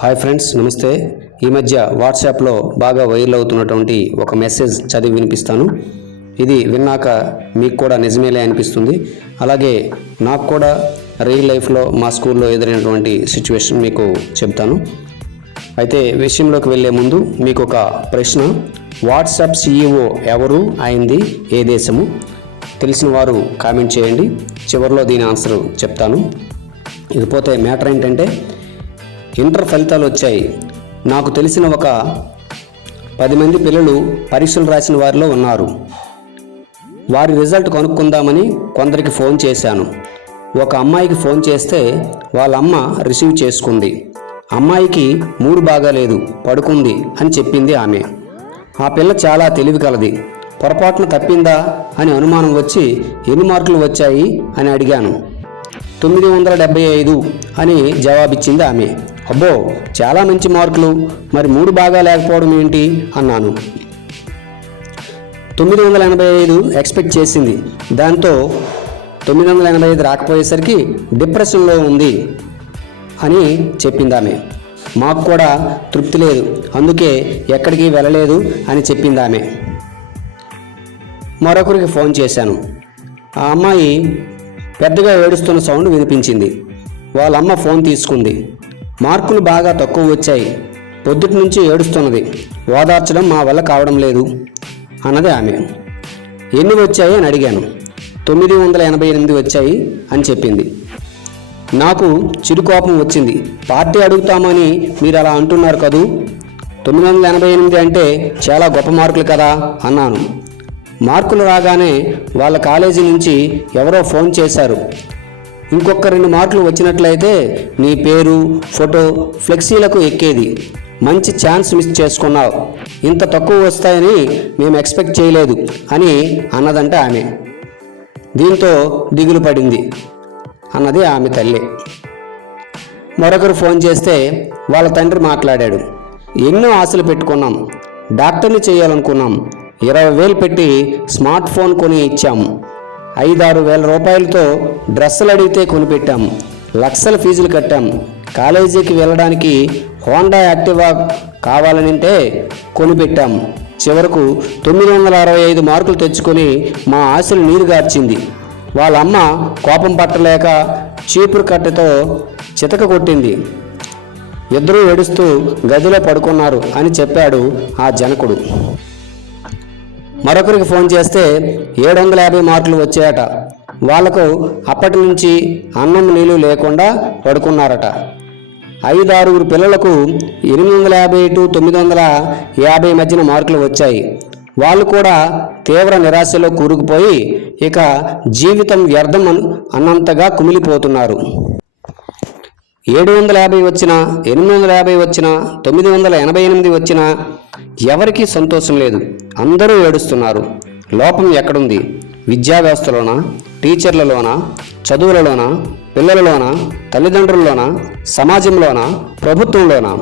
Hi friends నమస్తే. ఈ మధ్య వాట్సాప్లో బాగా వైరల్ అవుతున్నటువంటి ఒక మెసేజ్ చదివి వినిపిస్తాను. ఇది విన్నాక మీకు కూడా నిజమేలే అనిపిస్తుంది. అలాగే నాకు కూడా రియల్ లైఫ్లో మా స్కూల్లో ఎదురైనటువంటి సిచ్యువేషన్ మీకు చెప్తాను. అయితే విషయంలోకి వెళ్ళే ముందు మీకు ఒక ప్రశ్న. వాట్సాప్ సీఈఓ ఎవరు అయింది ఏ దేశము? తెలిసిన వారు కామెంట్ చేయండి. చివరిలో దీని ఆన్సర్ చెప్తాను. ఇకపోతే మ్యాటర్ ఏంటంటే ఇంటర్ ఫలితాలు వచ్చాయి. నాకు తెలిసిన ఒక పది మంది పిల్లలు పరీక్షలు రాసిన వారిలో ఉన్నారు. వారి రిజల్ట్ కనుక్కుందామని కొందరికి ఫోన్ చేశాను. ఒక అమ్మాయికి ఫోన్ చేస్తే వాళ్ళ అమ్మ రిసీవ్ చేసుకుంది. అమ్మాయికి మూడు బాగాలేదు పడుకుంది అని చెప్పింది ఆమె. ఆ పిల్ల చాలా తెలివి కలది. పొరపాటున తప్పిందా అని అనుమానం వచ్చి ఎన్ని మార్కులు వచ్చాయి అని అడిగాను. తొమ్మిది వందల డెబ్బై ఐదు అని జవాబిచ్చింది ఆమె. అబ్బో చాలా మంచి మార్కులు మరి మూడు బాగా లేకపోవడం ఏంటి? అన్నాను. తొమ్మిది వందల ఎనభై ఐదు ఎక్స్పెక్ట్ చేసింది. దాంతో తొమ్మిది వందల ఎనభై ఐదు రాకపోయేసరికి డిప్రెషన్లో ఉంది అని చెప్పిందామె. మాకు కూడా తృప్తి లేదు అందుకే ఎక్కడికి వెళ్ళలేదు అని చెప్పిందామె. మరొకరికి ఫోన్ చేశాను. ఆ అమ్మాయి పెద్దగా ఏడుస్తున్న సౌండ్ వినిపించింది. వాళ్ళ అమ్మ ఫోన్ తీసుకుంది. మార్కులు బాగా తక్కువ వచ్చాయి. పొద్దుటి నుంచి ఏడుస్తున్నది. ఓదార్చడం మా వల్ల కావడం లేదు అన్నది ఆమె. ఎన్ని వచ్చాయి అని అడిగాను. తొమ్మిది వందల ఎనభై ఎనిమిది వచ్చాయి అని చెప్పింది. నాకు చిరుకోపం వచ్చింది. పార్టీ అడుగుతామని మీరు అలా అంటున్నారు కదూ? తొమ్మిది వందల ఎనభై ఎనిమిది అంటే చాలా గొప్ప మార్కులు కదా అన్నాను. మార్కులు రాగానే వాళ్ళ కాలేజీ నుంచి ఎవరో ఫోన్ చేశారు. ఇంకొక రెండు మార్కులు వచ్చినట్లయితే నీ పేరు ఫోటో ఫ్లెక్సీలకు ఎక్కేది. మంచి ఛాన్స్ మిస్ చేసుకున్నావు. ఇంత తక్కువ వస్తాయని మేము ఎక్స్పెక్ట్ చేయలేదు అని అన్నదంటే ఆమె. దీంతో దిగులు పడింది అన్నది ఆమె తల్లి. మరొకరు ఫోన్ చేస్తే వాళ్ళ తండ్రి మాట్లాడాడు. ఎన్నో ఆశలు పెట్టుకున్నాం. డాక్టర్ని చేయాలనుకున్నాం. ఇరవై వేలు పెట్టి స్మార్ట్ ఫోన్ కొని ఇచ్చాము ఐదారు వేల రూపాయలతో డ్రెస్సులు అడిగితే కొనిపెట్టాం. లక్షల ఫీజులు కట్టాం. కాలేజీకి వెళ్ళడానికి హోండా యాక్టివా కావాలనంటే కొనిపెట్టాం. చివరకు తొమ్మిది వందల అరవై ఐదు మార్కులు తెచ్చుకొని మా ఆశలు నీరుగార్చింది వాళ్ళ అమ్మ కోపం పట్టలేక చీపురు కట్టెతో చితక కొట్టింది. ఇద్దరూ ఏడుస్తూ గదిలో పడుకున్నారు అని చెప్పాడు ఆ జనకుడు. మరొకరికి ఫోన్ చేస్తే ఏడు వందల యాభై మార్కులు వచ్చాయట. వాళ్ళకు అప్పటి నుంచి అన్నం నీళ్ళు లేకుండా పడుకున్నారట. ఐదు ఆరుగురు పిల్లలకు ఎనిమిది వందల యాభై టు తొమ్మిది వందల యాభై మధ్యన మార్కులు వచ్చాయి. వాళ్ళు కూడా తీవ్ర నిరాశలో కూరుకుపోయి ఇక జీవితం వ్యర్థం అన్- అన్నంతగా కుమిలిపోతున్నారు. ఏడు వందల యాభై వచ్చిన ఎనిమిది వందల యాభై వచ్చిన తొమ్మిది వందల ఎనభై ఎనిమిది వచ్చిన ఎవరికీ సంతోషం లేదు. అందరూ ఏడుస్తున్నారు. లోపం ఎక్కడుంది? విద్యా వ్యవస్థలోనా టీచర్లలోనా? చదువులలోనా? పిల్లలలోనా? తల్లిదండ్రుల్లోనా? సమాజంలోనా? ప్రభుత్వంలోనా?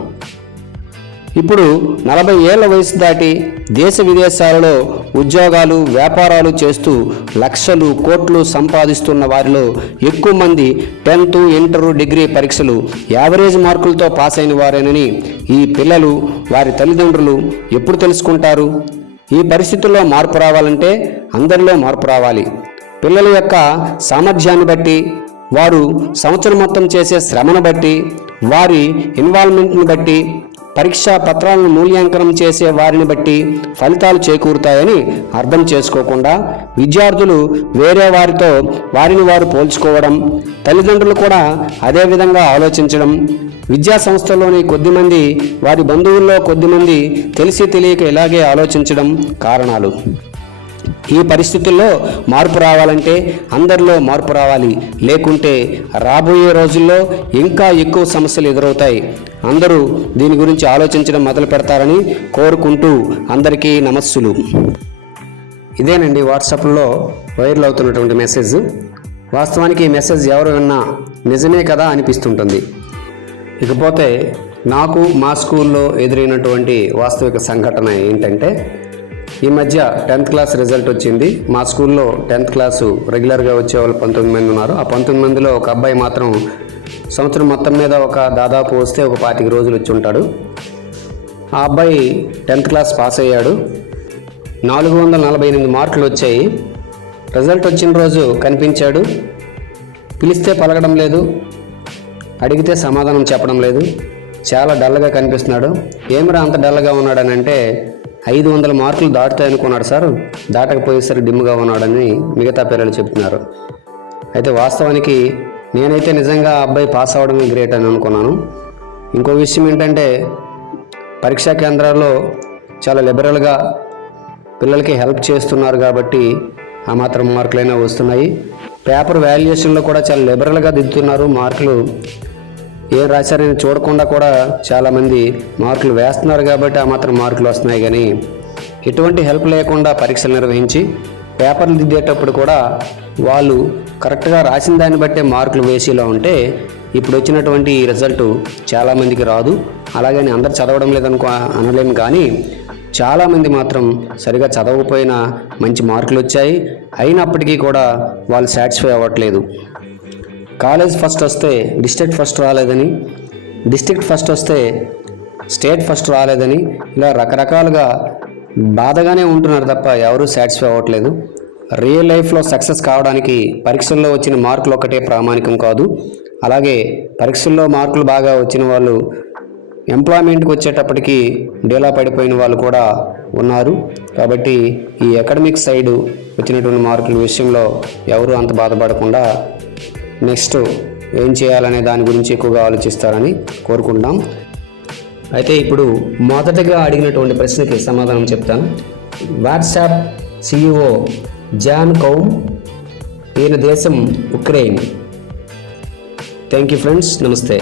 ఇప్పుడు నలభై ఏళ్ళ వయసు దాటి దేశ విదేశాలలో ఉద్యోగాలు వ్యాపారాలు చేస్తూ లక్షలు కోట్లు సంపాదిస్తున్న వారిలో ఎక్కువ మంది టెన్త్ ఇంటర్ డిగ్రీ పరీక్షలు యావరేజ్ మార్కులతో పాస్ అయిన వారేనని ఈ పిల్లలు వారి తల్లిదండ్రులు ఎప్పుడు తెలుసుకుంటారు? ఈ పరిస్థితుల్లో మార్పు రావాలంటే అందరిలో మార్పు రావాలి. పిల్లల యొక్క సామర్థ్యాన్ని బట్టి వారు సంవత్సరం మొత్తం చేసే శ్రమను బట్టి వారి ఇన్వాల్వ్మెంట్ని బట్టి పరీక్షా పత్రాలను మూల్యాంకనం చేసే వారిని బట్టి ఫలితాలు చేకూరుతాయని అర్థం చేసుకోకుండా విద్యార్థులు వేరే వారితో వారిని వారు పోల్చుకోవడం తల్లిదండ్రులు కూడా అదే విధంగా ఆలోచించడం. విద్యా సంస్థల్లోని కొద్దిమంది వారి బంధువుల్లో కొద్దిమంది తెలిసి తెలియక ఇలాగే ఆలోచించడం కారణాలు. ఈ పరిస్థితుల్లో మార్పు రావాలంటే అందరిలో మార్పు రావాలి. లేకుంటే రాబోయే రోజుల్లో ఇంకా ఎక్కువ సమస్యలు ఎదురవుతాయి. అందరూ దీని గురించి ఆలోచించడం మొదలు పెడతారని కోరుకుంటూ అందరికీ నమస్సులు. ఇదేనండి వాట్సాప్లో వైరల్ అవుతున్నటువంటి మెసేజ్. వాస్తవానికి ఈ మెసేజ్ ఎవరు విన్నా నిజమే కదా అనిపిస్తుంటుంది. ఇకపోతే నాకు మా స్కూల్లో ఎదురైనటువంటి వాస్తవిక సంఘటన ఏంటంటే ఈ మధ్య టెన్త్ క్లాస్ రిజల్ట్ వచ్చింది. మా స్కూల్లో టెన్త్ క్లాసు రెగ్యులర్గా వచ్చే వాళ్ళు పంతొమ్మిది మంది ఉన్నారు. ఆ పంతొమ్మిది మందిలో ఒక అబ్బాయి మాత్రం సంవత్సరం మొత్తం మీద ఒక దాదాపు వస్తే ఒక పాతిక రోజులు వచ్చి ఉంటాడు. ఆ అబ్బాయి టెన్త్ క్లాస్ పాస్ అయ్యాడు. నాలుగు వందల నలభై ఎనిమిది మార్కులు వచ్చాయి. రిజల్ట్ వచ్చిన రోజు కనిపించాడు. పిలిస్తే పలకడం లేదు. అడిగితే సమాధానం చెప్పడం లేదు. చాలా డల్గా కనిపిస్తున్నాడు. ఏమిరా అంత డల్గా ఉన్నాడనంటే ఐదు వందల మార్కులు దాటుతాయనుకున్నాడు సార్. దాటకపోయేసరికి డిమ్గా ఉన్నాడని మిగతా పిల్లలు చెప్తున్నారు. అయితే వాస్తవానికి నేనైతే నిజంగా అబ్బాయి పాస్ అవ్వడమే గ్రేట్ అని అనుకున్నాను. ఇంకో విషయం ఏంటంటే పరీక్షా కేంద్రాల్లో చాలా లిబరల్గా పిల్లలకి హెల్ప్ చేస్తున్నారు కాబట్టి ఆ మాత్రం మార్కులైనా వస్తున్నాయి. పేపర్ వాల్యుయేషన్లో కూడా చాలా లిబరల్గా దిద్దుతున్నారు మార్కులు. ఏం రాశారని చూడకుండా కూడా చాలామంది మార్కులు వేస్తున్నారు కాబట్టి ఆ మాత్రం మార్కులు వస్తున్నాయి కానీ ఎటువంటి హెల్ప్ లేకుండా పరీక్షలు నిర్వహించి పేపర్లు దిద్దేటప్పుడు కూడా వాళ్ళు కరెక్ట్గా రాసిన దాన్ని బట్టే మార్కులు వేసేలా ఉంటే ఇప్పుడు వచ్చినటువంటి ఈ రిజల్ట్ చాలామందికి రాదు. అలాగని అందరు చదవడం లేదనుకో అనలేము కానీ చాలామంది మాత్రం సరిగా చదవకపోయినా మంచి మార్కులు వచ్చాయి. అయినప్పటికీ కూడా వాళ్ళు సాటిస్ఫై అవ్వట్లేదు. కాలేజ్ ఫస్ట్ వస్తే డిస్ట్రిక్ట్ ఫస్ట్ రాలేదని డిస్ట్రిక్ట్ ఫస్ట్ వస్తే స్టేట్ ఫస్ట్ రాలేదని ఇలా రకరకాలుగా బాధగానే ఉంటున్నారు తప్ప ఎవరూ సాటిస్ఫై అవ్వట్లేదు. రియల్ లైఫ్లో సక్సెస్ కావడానికి పరీక్షల్లో వచ్చిన మార్కులు ఒకటే ప్రామాణికం కాదు. అలాగే పరీక్షల్లో మార్కులు బాగా వచ్చిన వాళ్ళు ఎంప్లాయ్మెంట్కి వచ్చేటప్పటికి డేలా పడిపోయిన వాళ్ళు కూడా ఉన్నారు. కాబట్టి ఈ అకాడమిక్ సైడ్ వచ్చినటువంటి మార్కుల విషయంలో ఎవరు అంత బాధపడకుండా నెక్స్ట్ ఏం చేయాలనే దాని గురించి ఎక్కువగా ఆలోచిస్తారని కోరుకుంటాం అయితే ఇప్పుడు మొదటగా అడిగినటువంటి ప్రశ్నకి సమాధానం చెప్తాను. వాట్సాప్ సిఇఓ జాన్ కౌమ్ ఈయన దేశం ఉక్రెయిన్. థ్యాంక్ యూ ఫ్రెండ్స్ నమస్తే.